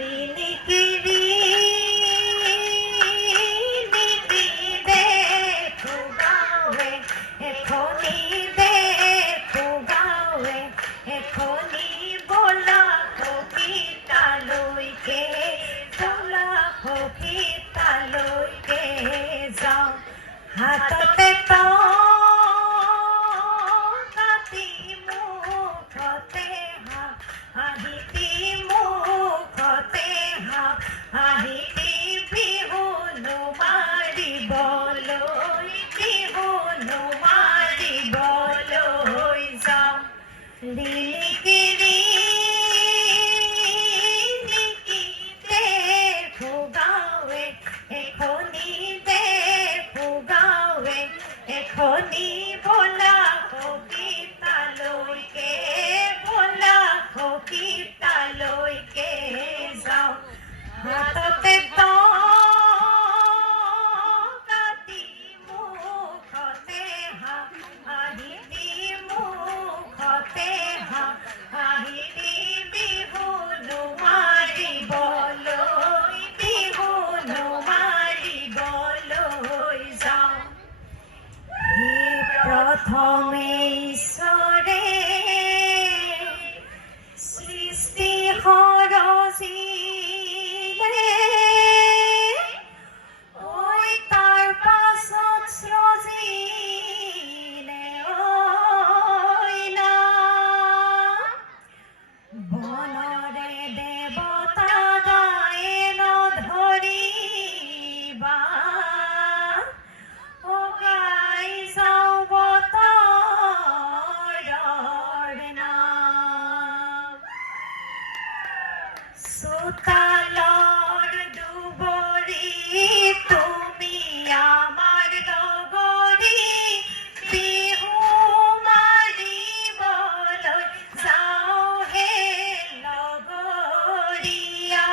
লিলিকিৰি নীতি দেখো গাঁৱে এখনি দেখো গাঁৱে এখনি বোলা সখীতালৈকে বোলা সখীতালৈকে যাওঁ হাততে কাটি মুখতে হাঁহিতি মুখতে হাঁহিতি বিহুনো মাৰিবলৈ যাওঁ লিলিকিৰি নীতি দেখো গাঁৱে এখনি দেখো গাঁৱে এখনি বোলা সখীতালৈকে যাওঁ হাততে কাটি মুখতে হাঁহিতি মুখতে হাঁহিতি বিহুনো মাৰিবলৈ যাওঁ প্ৰথমে ঈশ্বৰে সৃষ্টি সৰজিলে ঐ তাৰ পাছত সৃজিলে ঐ না বনৰে দেৱতা গায়েন ধৰিবা গাই যাওঁ বতৰৰ নাম চোতালৰ দুবৰি তুমি আমাৰ লগৰী বিহু মাৰিবলৈ যাওঁ হে লগৰীয়া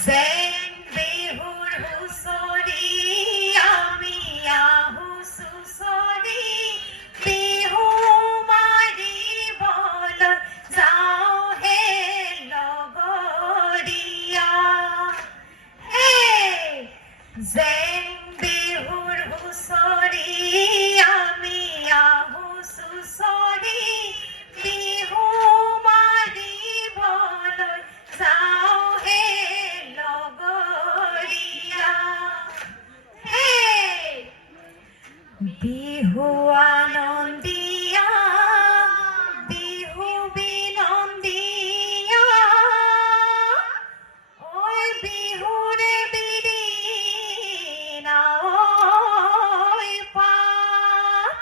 যেন বিহুৰ হুঁচৰি আমি আহোঁ চুচৰি বিহু মাৰিবলৈ যাওঁ হে লগৰীয়া যেন বিহুৰ হুঁচৰি আমি আহোঁ চুচৰি বিহু মাৰিবলৈ যাওঁ হে লগৰীয়া বিহু আনন্দীয়া বিহু বিনন্দীয়া ঐ বিহুৰে বিৰিণা ঐ পাত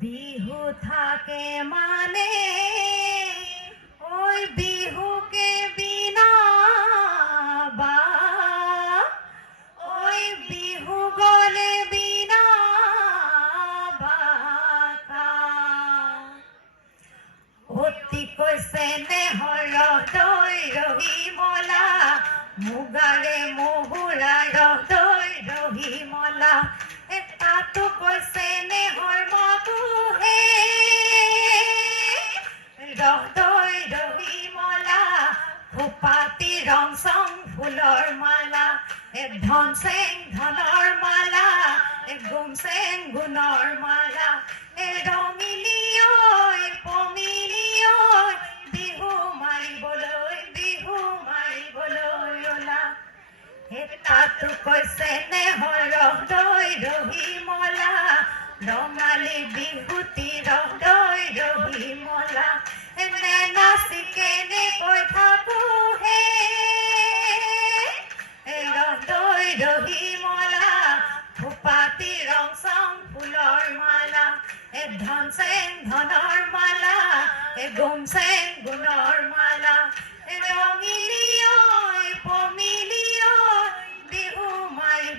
বিহু থাকে মানে ঐ বিহুকে বিনা বা ঐ বিহু গলে বিনা বাকা অতিকৈ চেনেহৰ দৈ ৰহিমলা মুগাৰে মহুৰাৰ দৈ ৰহিমলা তাতো কৈছে নেহৰ মধুহে দৈ ৰহিমলা ফুপাতি ৰং চং ফুলৰ মালা ধন চেং ধনৰ মালা গুণ চেং গুণৰ মালা ৰঙিলি ঐ পমিলি ঐ বিহু মাৰিবলৈ ওলা তাতো কৈছে নেহৰ দৈ ৰহিমলা ৰঙালী বিহুতি দৈ ৰহিমলা নাচি কেনেকৈ থাকো হে দৈ ৰহিমলা ফুপাতি ৰং চং ফুলৰ মালা ধন চেং ধনৰ মালা গুণ চেং গুণৰ মালা ৰঙিলি ঐ পমিলি ঐ বিহু মাৰি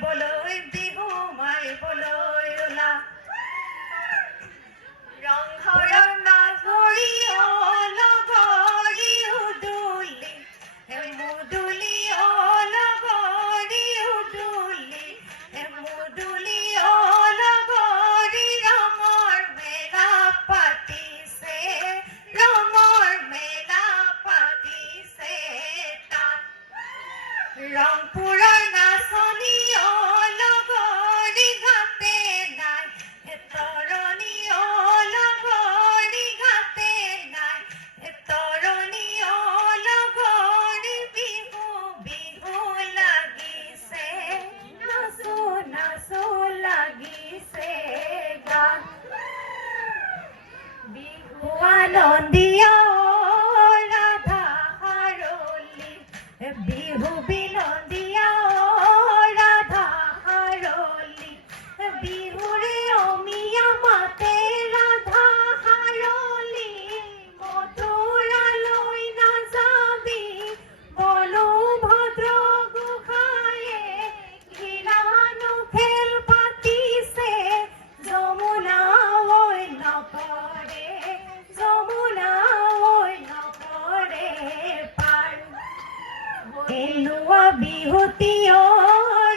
বিহুতি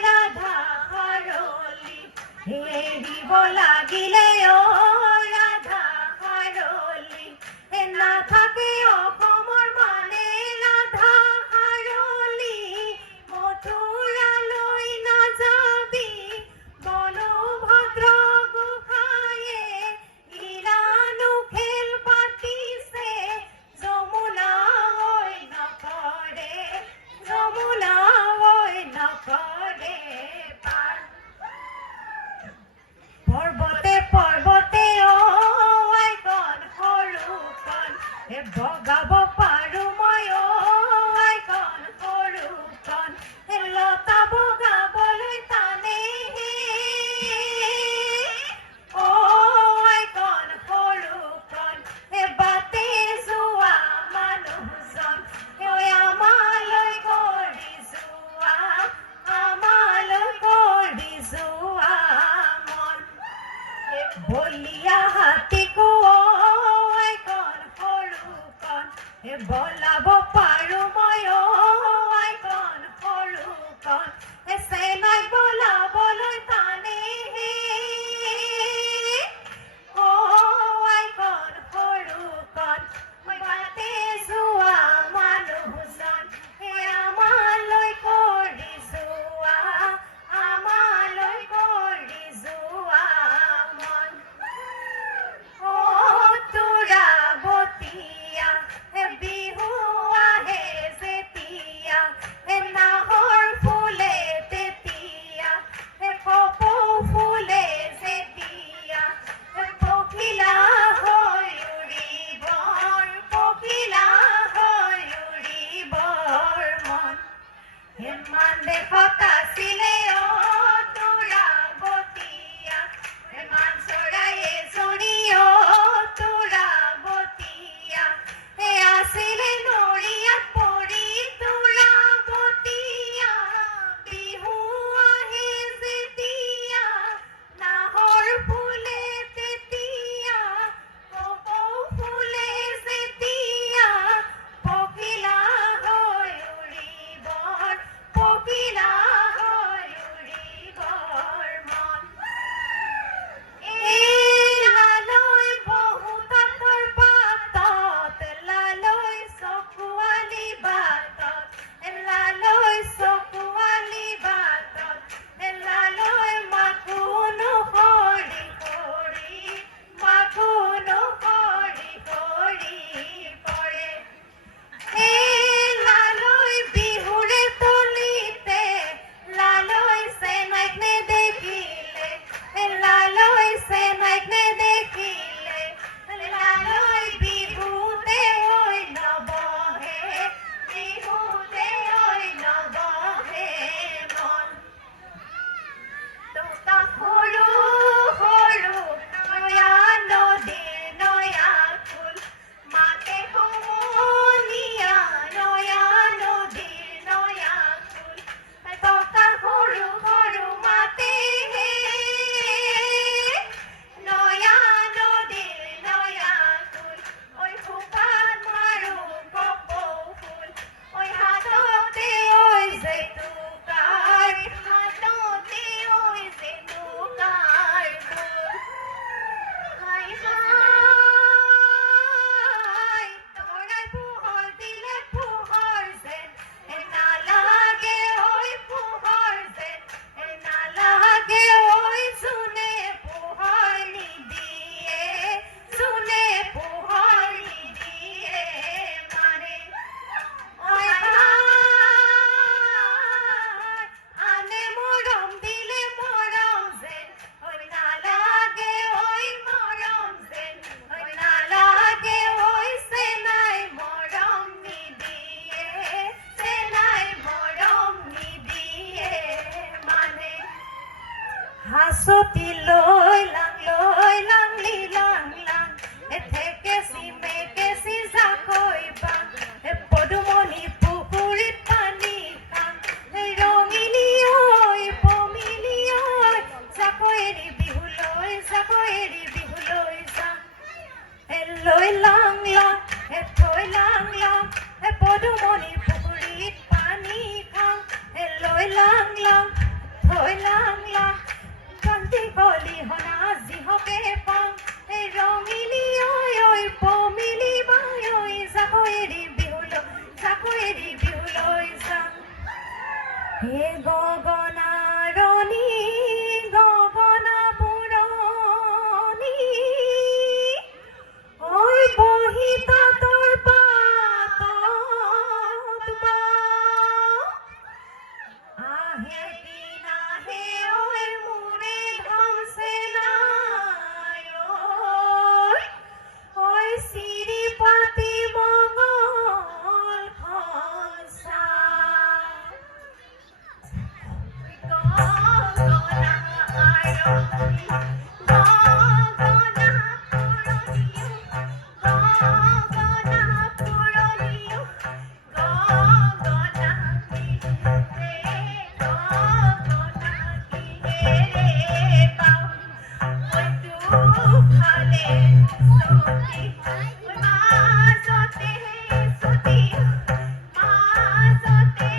ৰাধা খাৰলি এৰিব লাগিলে ৰাধা খাৰলি নাথাকে অসমৰ মানে ৰাধা খাৰলি মথুৰালৈ নাযাবি বলভদ্ৰ গোসাঁয়ে ইৰাণু খেল পাতিছে যমুনা ঐ নকৰে পাৰ পৰ্বতে পৰ্বতে আইকন সৰুকণ বগাব পাৰো মই আইকন সৰুকণ লতা বগাবলৈ টানে আইকন সৰুকণ বাটে যোৱা মানুহজন আমালৈ কৰি যোৱা মন বলিয়া হাতীকো আইকন সৰুকণ বলাব পাৰো মই আইকন সৰুকণ চেনাই বলাবলৈ টানে আইকন সৰুকণ বাটে যোৱা মানুহজন আমালৈ কৰি যোৱা মন তোৰা বতিয়া বিহু আহে যেতিয়া নাহৰ ফুলে তেতিয়া কপৌ ফুলে যেতিয়া পখিলা হৈ উৰিবৰ মন ইমান দেশত আছিলে তোৰা বতিয়া ইমান চৰায়ে চৰি তোৰা বতিয়া আছিলে নৰিয়াত পৰি তোৰা বতিয়া বিহু আহে যেতিয়া নাহৰ ফুলে তেতিয়া কপৌ ফুলে যেতিয়া পখিলা হৈ উৰিবৰ মন লালৈ বহুতাতৰ পাতত লালৈ চকুৱালি বাটত লালৈ মাথোনো সৰি পৰে লালৈ বিহুৰে তলিতে লালৈ চেনাইক নেদেখিলে লালৈ বিহুতে ঐ নবহে মন তোতা সৰু নয়া নদীৰ নয়া ফুল মাতে সমনীয়া নয়া নদীৰ নয়া ফুল তোতা সৰু মাতে নয়া নদীৰ নয়া ফুল ঐ খোপাত মাৰো কপৌ ফুল হাততে জেতুকাৰ ফুল হাই তৰাই পোহৰ দিলে পোহৰ যেন নালাগে পোহৰ যেন নালাগে যোনে পোহৰ নিদিয়ে মানে আনে মৰম দিলে মৰম যেন নালাগে মৰম যেন নালাগে চেনাই মৰম নিদিয়ে মানে হাঁচতি লৈ লাংলি লাং থেকেচি মেকেচি জাকৈ বাং পদুমণি পুখুৰীত পানী খাং ৰঙিলী ঐ পমিলি ঐ জাকৈ এৰি বিহুলৈ যাং লৈ লাং থৈ লাং পদুমণি পুখুৰীত পানী খাং হে গগনাৰণী গগনা পুৰণি ঐ বহি তাঁতৰ পাতত বা আহে দিন আহে ঐ মোৰে ধমছে নাই ঐ চিৰি পাতি মঙল খনচা গগনা আৰণী গগনা পুৰণি গগনা পুৰণি গগনা কিহেৰে গগনা কিহেৰে পাওঁ মই দুফালে চুটি মাজতে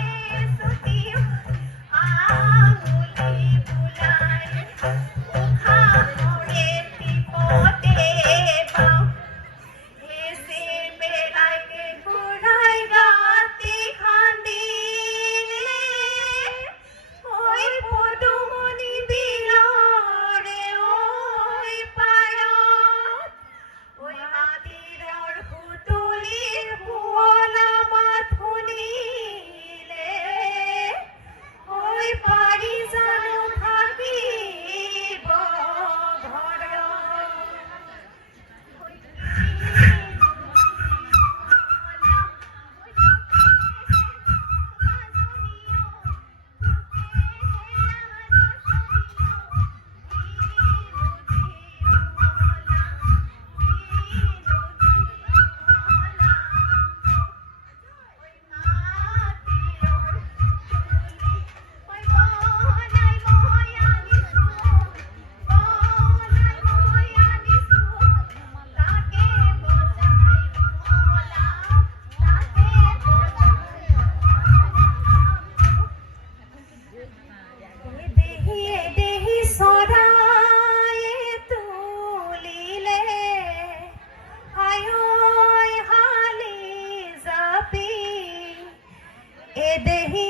চুটি আঙুলি বুলাই উশাহৰে টিপতে পাওঁ হেচি বেলাইকে ঘূৰাই গাতি খান্দিলে ঐ পদুমণি বিলৰে ঐ পাৰত ঐ মাটিৰৰ সুতুলিৰ শুৱলা মাত শুনিলে ঐ পাৰি জানো থাকিব ঘৰত দেহি চৰায়ে তুলিলে আই ঐ হালি জাপি এ দেহি